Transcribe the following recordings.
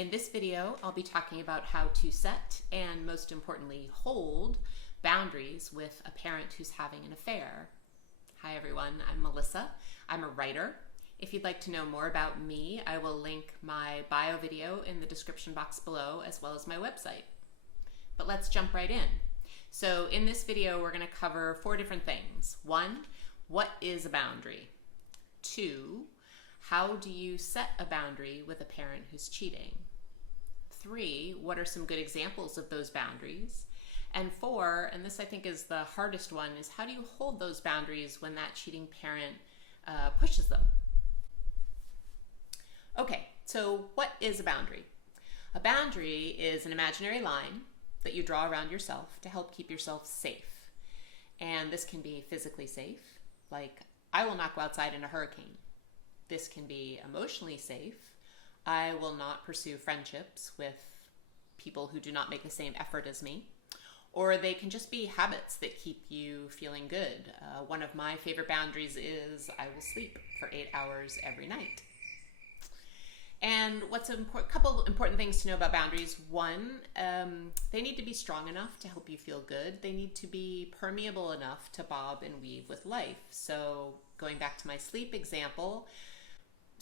In this video, I'll be talking about how to set and, most importantly, hold boundaries with a parent who's having an affair. Hi everyone, I'm Melissa. I'm a writer. If you'd like to know more about me, I will link my bio video in the description box below, as well as my website. But let's jump right in. So in this video, we're going to cover 4 different things. 1, what is a boundary? 2, how do you set a boundary with a parent who's cheating? 3, what are some good examples of those boundaries? And 4, and this I think is the hardest one, is how do you hold those boundaries when that cheating parent pushes them? Okay, so what is a boundary? A boundary is an imaginary line that you draw around yourself to help keep yourself safe. And this can be physically safe, like I will not go outside in a hurricane. This can be emotionally safe. I will not pursue friendships with people who do not make the same effort as me. Or they can just be habits that keep you feeling good. One of my favorite boundaries is I will sleep for 8 hours every night. And what's a couple important things to know about boundaries. 1, they need to be strong enough to help you feel good. They need to be permeable enough to bob and weave with life. So going back to my sleep example,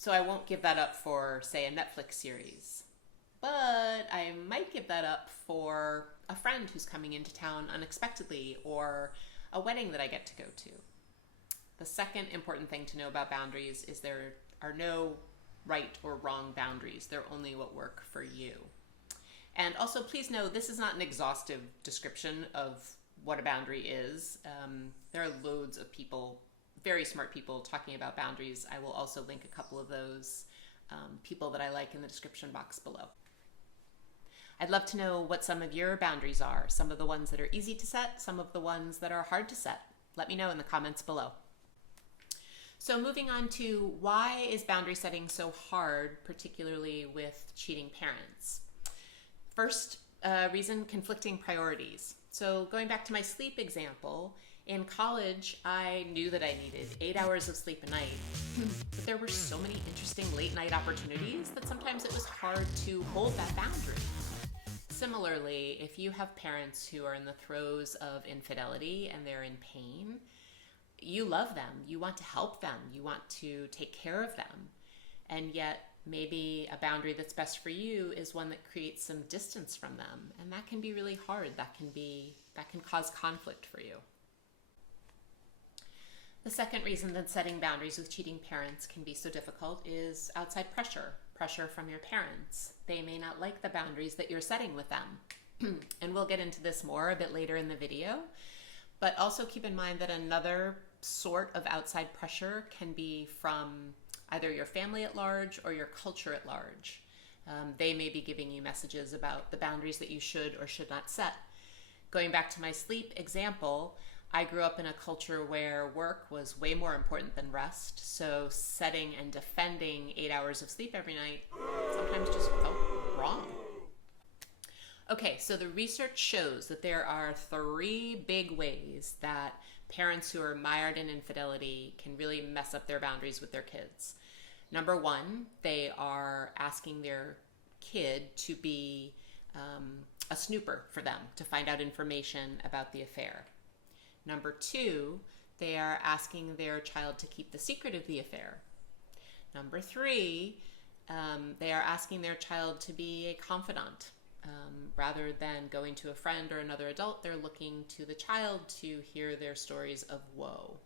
so I won't give that up for, say, a Netflix series. But I might give that up for a friend who's coming into town unexpectedly, or a wedding that I get to go to. The second important thing to know about boundaries is there are no right or wrong boundaries. They're only what work for you. And also, please know, this is not an exhaustive description of what a boundary is. There are loads of people, very smart people, talking about boundaries. I will also link a couple of those people that I like in the description box below. I'd love to know what some of your boundaries are, some of the ones that are easy to set, some of the ones that are hard to set. Let me know in the comments below. So moving on to, why is boundary setting so hard, particularly with cheating parents? First reason, conflicting priorities. So going back to my sleep example, in college, I knew that I needed 8 hours of sleep a night, but there were so many interesting late night opportunities that sometimes it was hard to hold that boundary. Similarly, if you have parents who are in the throes of infidelity and they're in pain, you love them, you want to help them, you want to take care of them, and yet maybe a boundary that's best for you is one that creates some distance from them, and that can be really hard. That can cause conflict for you. The second reason that setting boundaries with cheating parents can be so difficult is outside pressure from your parents. They may not like the boundaries that you're setting with them. And we'll get into this more a bit later in the video. But also keep in mind that another sort of outside pressure can be from either your family at large or your culture at large. They may be giving you messages about the boundaries that you should or should not set. Going back to my sleep example, I grew up in a culture where work was way more important than rest, so setting and defending 8 hours of sleep every night sometimes just felt wrong. Okay, so the research shows that there are 3 big ways that parents who are mired in infidelity can really mess up their boundaries with their kids. Number 1, they are asking their kid to be a snooper for them, to find out information about the affair. Number 2, they are asking their child to keep the secret of the affair. Number 3, they are asking their child to be a confidant. Rather than going to a friend or another adult, they're looking to the child to hear their stories of woe.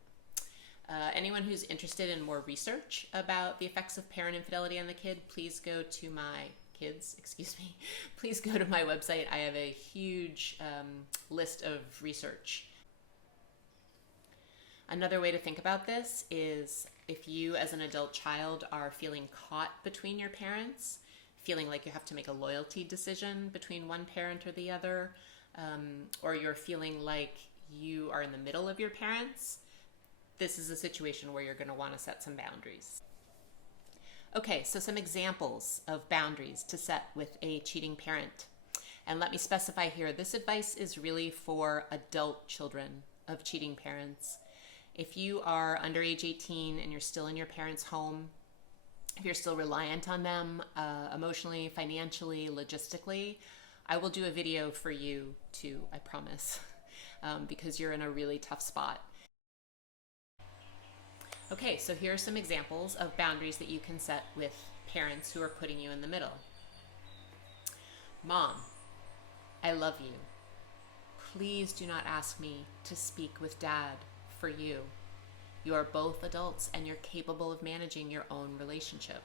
Anyone who's interested in more research about the effects of parent infidelity on the kid, please go to my please go to my website. I have a huge list of research. Another way to think about this is if you as an adult child are feeling caught between your parents, feeling like you have to make a loyalty decision between one parent or the other, or you're feeling like you are in the middle of your parents, this is a situation where you're going to want to set some boundaries. Okay, so some examples of boundaries to set with a cheating parent. And let me specify here, this advice is really for adult children of cheating parents. If you are under age 18 and you're still in your parents' home, If you're still reliant on them emotionally, financially, logistically, I will do a video for you too, I promise, because you're in a really tough spot. Okay, so here are some examples of boundaries that you can set with parents who are putting you in the middle. Mom, I love you. Please do not ask me to speak with Dad for you. You are both adults and you're capable of managing your own relationship.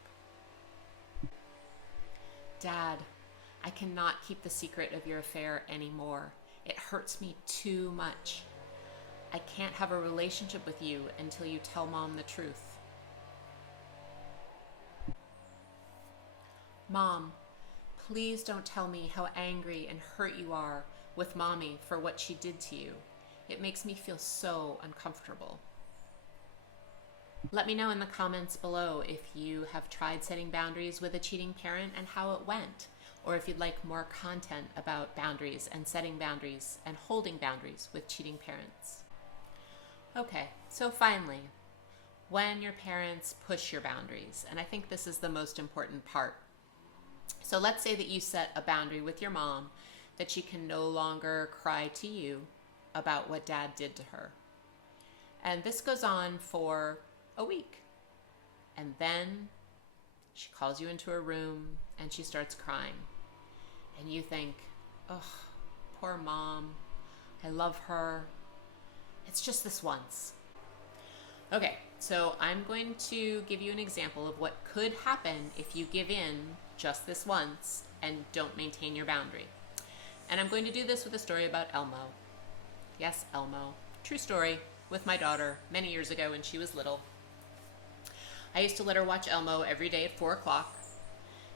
Dad, I cannot keep the secret of your affair anymore. It hurts me too much. I can't have a relationship with you until you tell Mom the truth. Mom, please don't tell me how angry and hurt you are with Mommy for what she did to you. It makes me feel so uncomfortable. Let me know in the comments below if you have tried setting boundaries with a cheating parent and how it went, or if you'd like more content about boundaries and setting boundaries and holding boundaries with cheating parents. Okay, so finally, when your parents push your boundaries, and I think this is the most important part. So let's say that you set a boundary with your mom that she can no longer cry to you about what Dad did to her. And this goes on for a week. And then she calls you into a room and she starts crying. And you think, oh, poor Mom. I love her. It's just this once. Okay, so I'm going to give you an example of what could happen if you give in just this once and don't maintain your boundary. And I'm going to do this with a story about Elmo. Yes, Elmo. True story, with my daughter many years ago when she was little. I used to let her watch Elmo every day at 4 o'clock.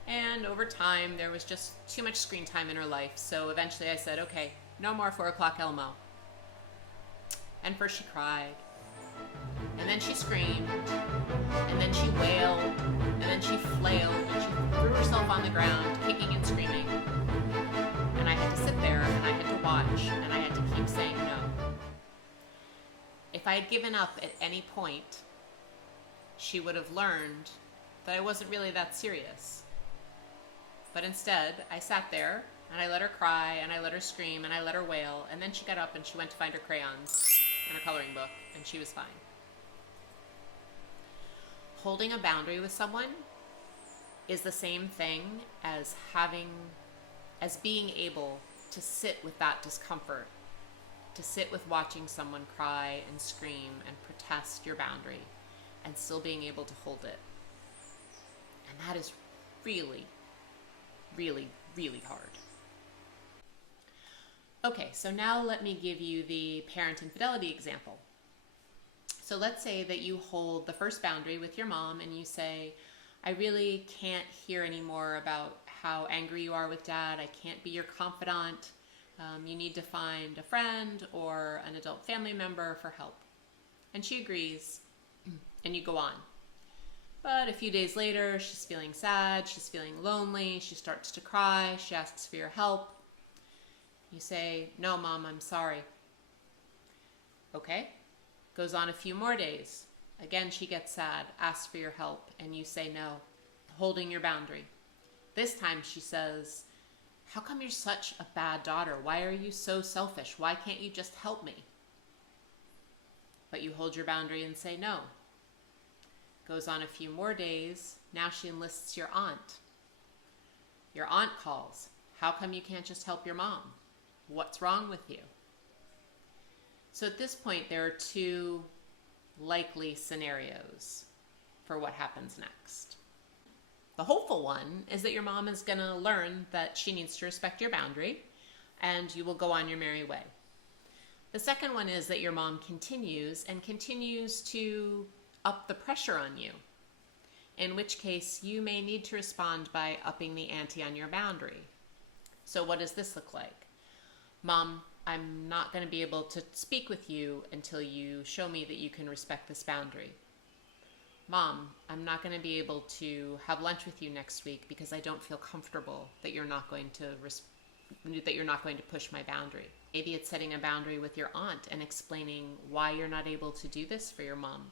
And over time, there was just too much screen time in her life. So eventually I said, okay, no more 4 o'clock Elmo. And first she cried, and then she screamed, and then she wailed, and then she flailed, and she threw herself on the ground, kicking and screaming. And I had to sit there, and I had to watch, and I had to keep saying no. If I had given up at any point, she would have learned that I wasn't really that serious. But instead, I sat there, and I let her cry, and I let her scream, and I let her wail, and then she got up and she went to find her crayons and her coloring book, and she was fine. Holding a boundary with someone is the same thing as being able to sit with that discomfort, to sit with watching someone cry and scream and protest your boundary and still being able to hold it. And that is really, really, really hard. Okay, so now let me give you the parent infidelity example. So let's say that you hold the first boundary with your mom and you say, I really can't hear anymore about how angry you are with Dad. I can't be your confidant. You need to find a friend or an adult family member for help. And she agrees, and you go on. But a few days later, she's feeling sad, she's feeling lonely, she starts to cry, she asks for your help. You say, no, Mom, I'm sorry. Okay. Goes on a few more days. Again, she gets sad, asks for your help, and you say no, holding your boundary. This time she says, how come you're such a bad daughter? Why are you so selfish? Why can't you just help me? But you hold your boundary and say no. Goes on a few more days. Now she enlists your aunt. Your aunt calls. How come you can't just help your mom? What's wrong with you? So at this point, there are two likely scenarios for what happens next. The hopeful one is that your mom is going to learn that she needs to respect your boundary and you will go on your merry way. The second one is that your mom continues to up the pressure on you, in which case you may need to respond by upping the ante on your boundary. So what does this look like? Mom, I'm not going to be able to speak with you until you show me that you can respect this boundary. Mom, I'm not going to be able to have lunch with you next week because I don't feel comfortable that you're not going to push my boundary. Maybe it's setting a boundary with your aunt and explaining why you're not able to do this for your mom.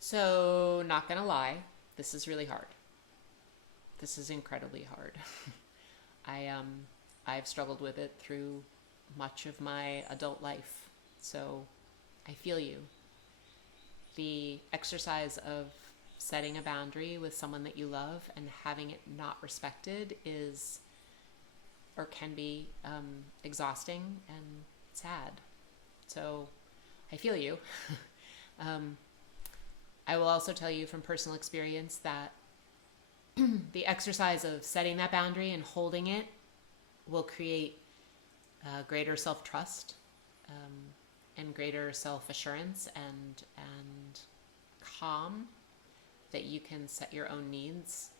So, not gonna lie, this is really hard. This is incredibly hard. I I've struggled with it through much of my adult life. So, I feel you. The exercise of setting a boundary with someone that you love and having it not respected is or can be exhausting and sad. So I feel you. I will also tell you from personal experience that the exercise of setting that boundary and holding it will create greater self-trust and greater self-assurance and calm, that you can set your own needs,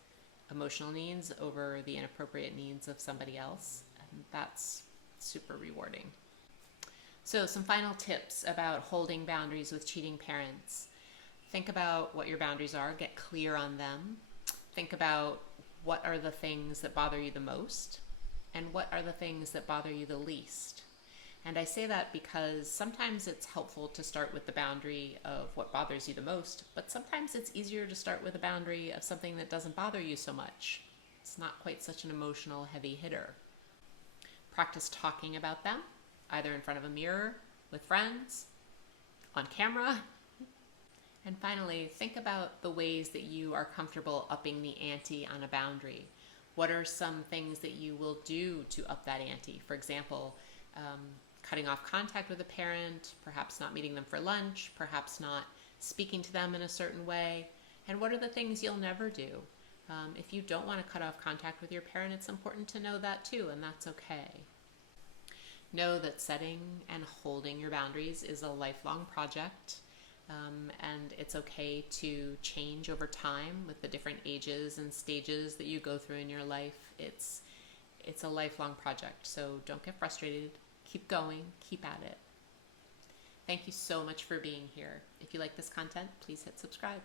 emotional needs, over the inappropriate needs of somebody else. And that's super rewarding. So some final tips about holding boundaries with cheating parents. Think about what your boundaries are, get clear on them. Think about what are the things that bother you the most and what are the things that bother you the least. And I say that because sometimes it's helpful to start with the boundary of what bothers you the most, but sometimes it's easier to start with a boundary of something that doesn't bother you so much. It's not quite such an emotional heavy hitter. Practice talking about them, either in front of a mirror, with friends, on camera. And finally, think about the ways that you are comfortable upping the ante on a boundary. What are some things that you will do to up that ante? For example, cutting off contact with a parent, perhaps not meeting them for lunch, perhaps not speaking to them in a certain way. And what are the things you'll never do? If you don't want to cut off contact with your parent, it's important to know that too, and that's okay. Know that setting and holding your boundaries is a lifelong project, and it's okay to change over time with the different ages and stages that you go through in your life. It's a lifelong project, so don't get frustrated. Keep going, keep at it. Thank you so much for being here. If you like this content, please hit subscribe.